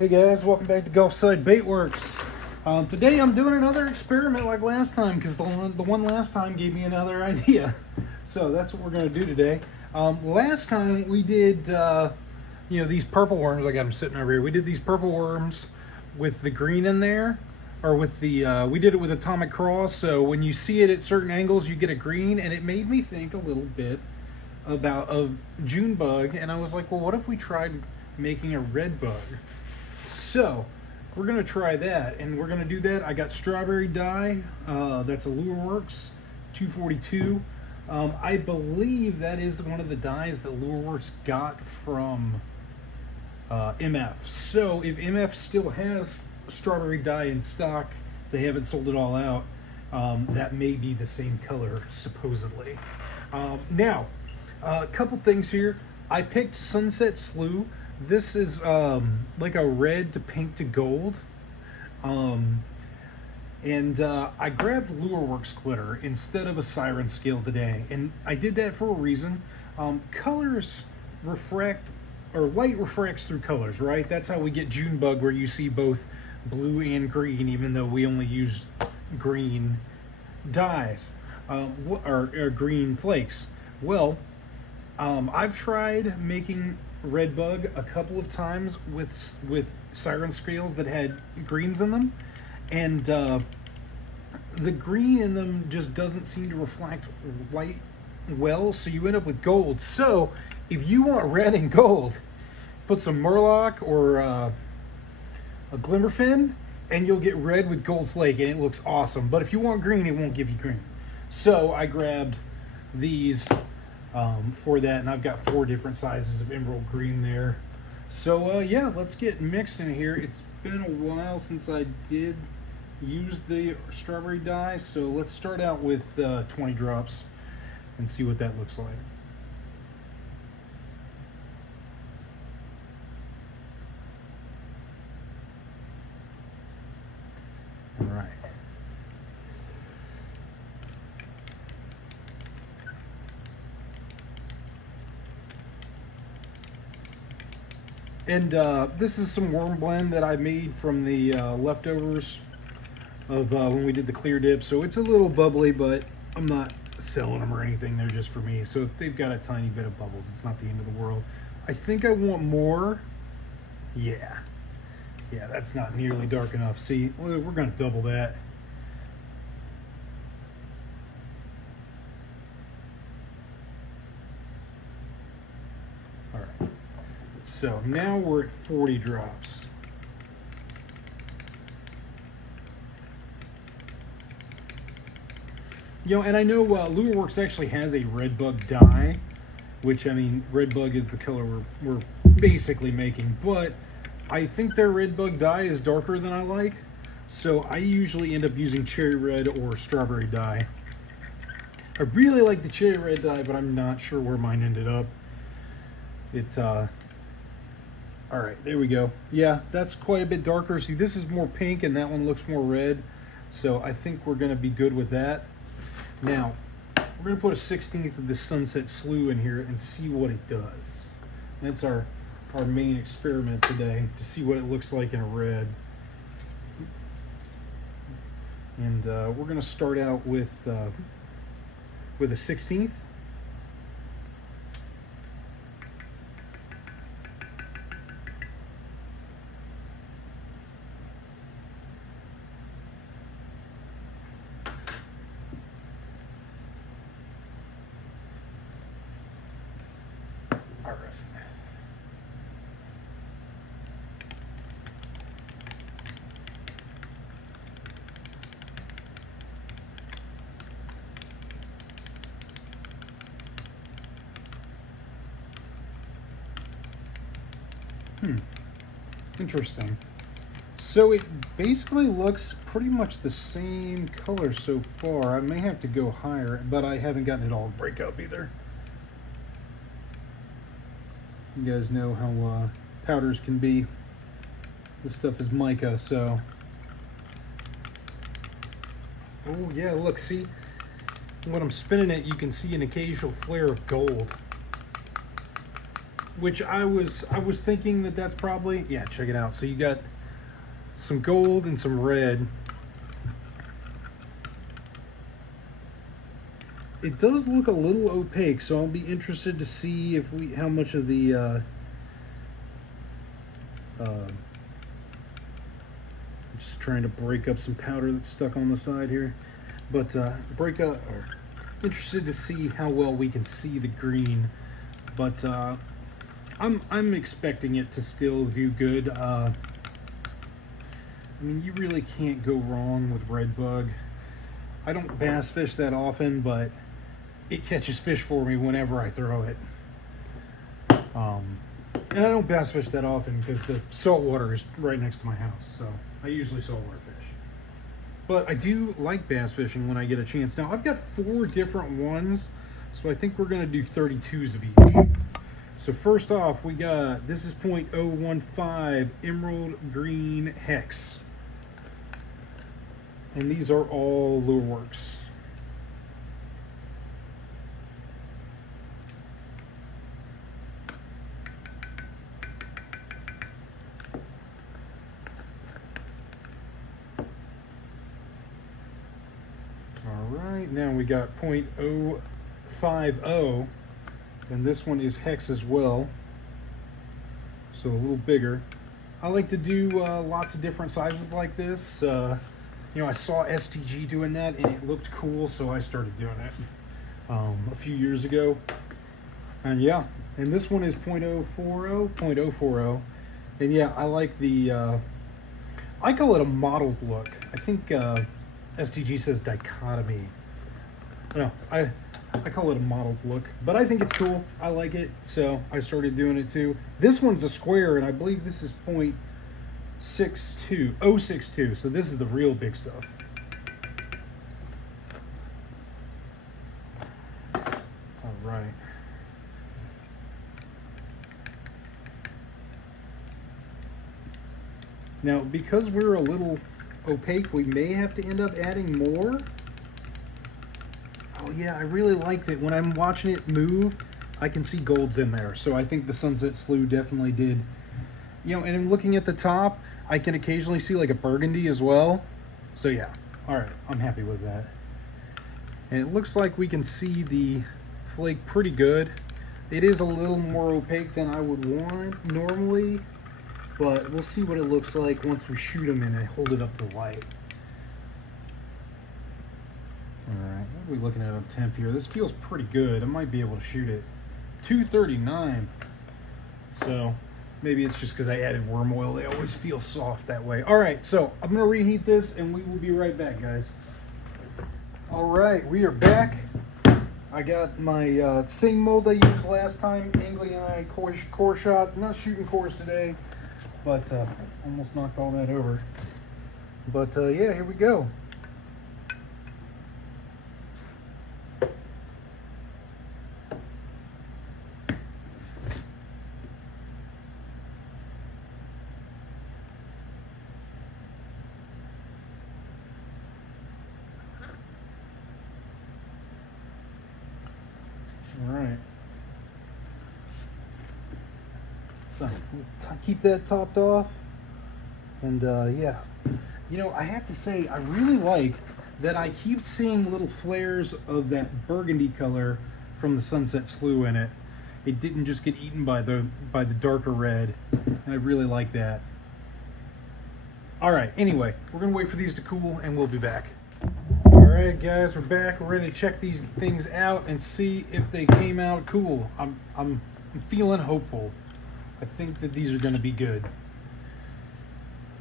Hey guys, welcome back to Gulfside Baitworks. Today I'm doing another experiment like last time because the one last time gave me another idea. So that's what we're going to do today. Last time we did, these purple worms. I got them sitting over here. We did these purple worms with the green in there, or with the, we did it with Atomic Cross. So when you see it at certain angles, you get a green, and it made me think a little bit about a June bug. And I was like, well, what if we tried making a red bug? So we're gonna try that, and we're gonna do that. I got strawberry dye. That's a Lureworks 242. I believe that is one of the dyes that Lureworks got from MF. So if MF still has strawberry dye in stock, they haven't sold it all out. That may be the same color, supposedly. Now, a couple things here. I picked Sunset Slough. This is like a red to pink to gold. I grabbed Lureworks glitter instead of a siren scale today. And I did that for a reason. Colors refract, or light refracts through colors, right? That's how we get June bug, where you see both blue and green, even though we only use green dyes, or green flakes. Well, I've tried making Redbug a couple of times with siren scales that had greens in them, and the green in them just doesn't seem to reflect light well, so you end up with gold. So if you want red and gold, put some Murloc or a Glimmerfin, and you'll get red with gold flake, and it looks awesome. But if you want green, it won't give you green. So I grabbed these for that, and I've got 4 different sizes of emerald green there. So yeah, let's get mixed in here. It's been a while since I did use the strawberry dye, so let's start out with 20 drops and see what that looks like. All right. And this is some worm blend that I made from the leftovers of when we did the clear dip. So it's a little bubbly, but I'm not selling them or anything. They're just for me. So if they've got a tiny bit of bubbles, it's not the end of the world. I think I want more. Yeah, that's not nearly dark enough. See, we're going to double that. All right. So now we're at 40 drops. And I know Lureworks actually has a Redbug dye, which, I mean, Redbug is the color we're basically making, but I think their Redbug dye is darker than I like, so I usually end up using cherry red or strawberry dye. I really like the cherry red dye, but I'm not sure where mine ended up. All right, there we go. Yeah, that's quite a bit darker. See, this is more pink and that one looks more red. So I think we're gonna be good with that. Now, we're gonna put a 16th of this Sunset Slough in here and see what it does. That's our main experiment today, to see what it looks like in a red. And we're gonna start out with a 16th. All right. Interesting. So it basically looks pretty much the same color so far. I may have to go higher, but I haven't gotten it all to break up either. You guys know how powders can be. This stuff is mica, so. Oh yeah, look, see? When I'm spinning it, you can see an occasional flare of gold. which I was thinking that that's probably, yeah, check it out. So you got some gold and some red. It does look a little opaque, so I'll be interested to see if how much of the I'm just trying to break up some powder that's stuck on the side here, but interested to see how well we can see the green. But I'm expecting it to still do good. I mean, you really can't go wrong with Redbug. I don't bass fish that often, but it catches fish for me whenever I throw it. And I don't bass fish that often because the saltwater is right next to my house, so I usually saltwater fish. But I do like bass fishing when I get a chance. Now, I've got 4 different ones, so I think we're going to do 32s of each. So first off, we got, this is .015 Emerald Green Hex. And these are all Lure Works. Alright, now we got .050, and this one is hex as well, so a little bigger. I like to do lots of different sizes like this. You know, I saw STG doing that and it looked cool, so I started doing it a few years ago. And yeah, and this one is .040, and yeah, I like the I call it a mottled look. I think STG says dichotomy. No, I call it a mottled look, but I think it's cool. I like it, so I started doing it too. This one's a square, and I believe this is .062, so this is the real big stuff. All right. Now, because we're a little opaque, we may have to end up adding more. Oh yeah, I really like that when I'm watching it move, I can see golds in there. So I think the Sunset Slough definitely did. You know, and in looking at the top, I can occasionally see like a burgundy as well. So yeah, all right, I'm happy with that. And it looks like we can see the flake pretty good. It is a little more opaque than I would want normally, but we'll see what it looks like once we shoot them and I hold it up to the light. Alright, what are we looking at on temp here? This feels pretty good. I might be able to shoot it. 239. So maybe it's just because I added worm oil. They always feel soft that way. Alright, so I'm going to reheat this and we will be right back, guys. Alright, we are back. I got my sing mold I used last time. Angling eye core shot. I'm not shooting cores today, but almost knocked all that over. But yeah, here we go. All right. So keep that topped off, and yeah, you know, I have to say I really like that I keep seeing little flares of that burgundy color from the Sunset Slough in it. It didn't just get eaten by the darker red, and I really like that. All right, anyway, we're gonna wait for these to cool and we'll be back. All right, guys, we're back. We're ready to check these things out and see if they came out cool. I'm feeling hopeful. I think that these are gonna be good.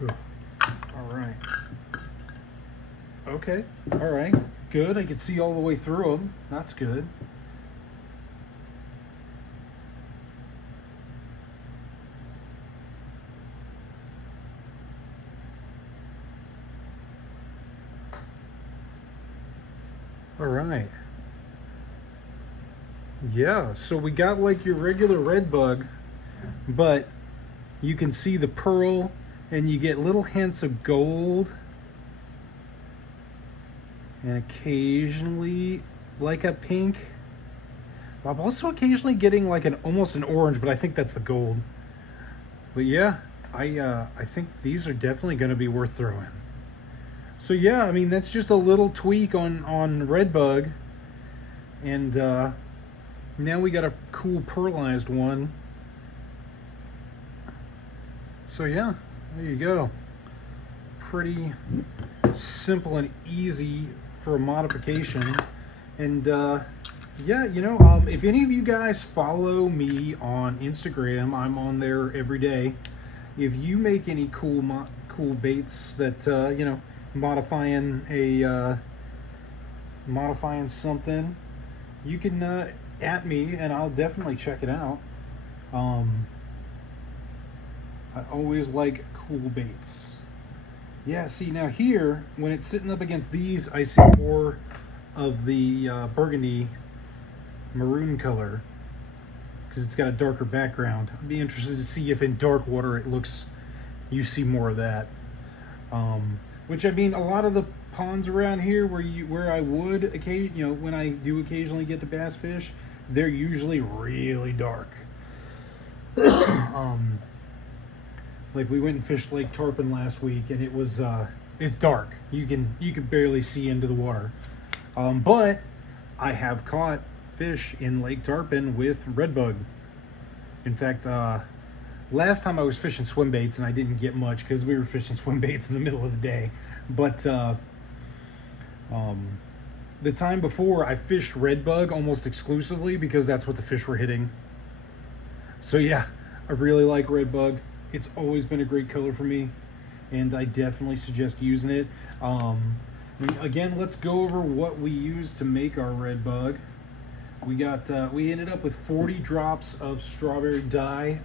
All right. Okay, all right, good. I can see all the way through them. That's good. All right. Yeah, so we got like your regular Redbug, but you can see the pearl and you get little hints of gold and occasionally like a pink, I'm also occasionally getting like almost an orange, but I think that's the gold. But yeah, I think these are definitely going to be worth throwing. So yeah, I mean that's just a little tweak on Redbug, and now we got a cool pearlized one. So yeah, there you go. Pretty simple and easy for a modification. And yeah, you know, if any of you guys follow me on Instagram, I'm on there every day. If you make any cool baits that you know, modifying something, you can at me, and I'll definitely check it out. I always like cool baits. Yeah, see now here, when it's sitting up against these, I see more of the burgundy maroon color because it's got a darker background. I'd be interested to see if in dark water you see more of that. Which I mean, a lot of the ponds around here where I would occasionally, you know, when I do occasionally get the bass fish, they're usually really dark. Like we went and fished Lake Tarpon last week, and it's dark. You can barely see into the water. But I have caught fish in Lake Tarpon with Redbug. In fact, last time I was fishing swim baits, and I didn't get much because we were fishing swim baits in the middle of the day. But the time before, I fished Redbug almost exclusively because that's what the fish were hitting. So yeah, I really like Redbug. It's always been a great color for me, and I definitely suggest using it. Again, let's go over what we use to make our Redbug. We ended up with 40 drops of strawberry dye,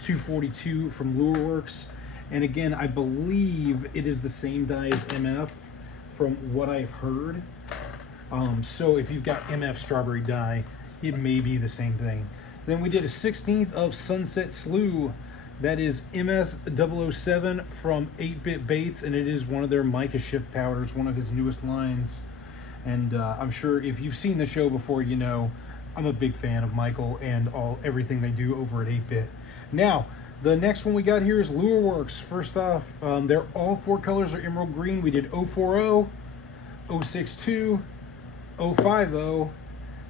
242 from Lureworks, and again, I believe it is the same dye as MF from what I've heard. So if you've got MF strawberry dye, it may be the same thing. Then we did a 16th of Sunset Slew. That is MS007 from 8-Bit Baits, and it is one of their mica shift powders, one of his newest lines. And I'm sure if you've seen the show before, you know I'm a big fan of Michael and everything they do over at 8-Bit. Now, the next one we got here is Lureworks. First off, all 4 colors are emerald green. We did 040, 062, 050,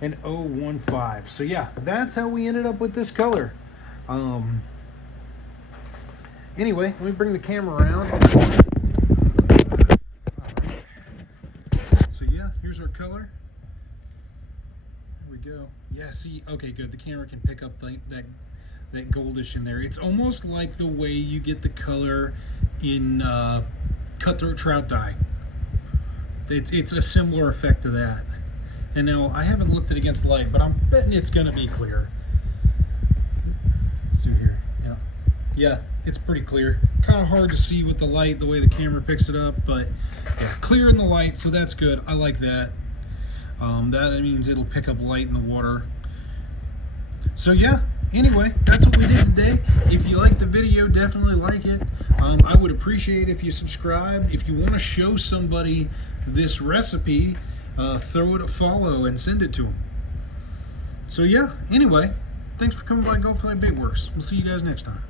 and 015. So yeah, that's how we ended up with this color. Anyway, let me bring the camera around. So yeah, here's our color. There we go. Yeah, see, okay, good. The camera can pick up that goldish in there. It's almost like the way you get the color in cutthroat trout dye. It's a similar effect to that. And now I haven't looked it against the light, but I'm betting it's gonna be clear. Let's see here. Yeah, it's pretty clear. Kind of hard to see with the light, the way the camera picks it up, but yeah, clear in the light, so that's good. I like that. That means it'll pick up light in the water. So yeah, anyway, that's what we did today. If you liked the video, definitely like it. I would appreciate if you subscribed. If you want to show somebody this recipe, throw it a follow and send it to them. So yeah, anyway, thanks for coming by Gulf Flight Bait Works. We'll see you guys next time.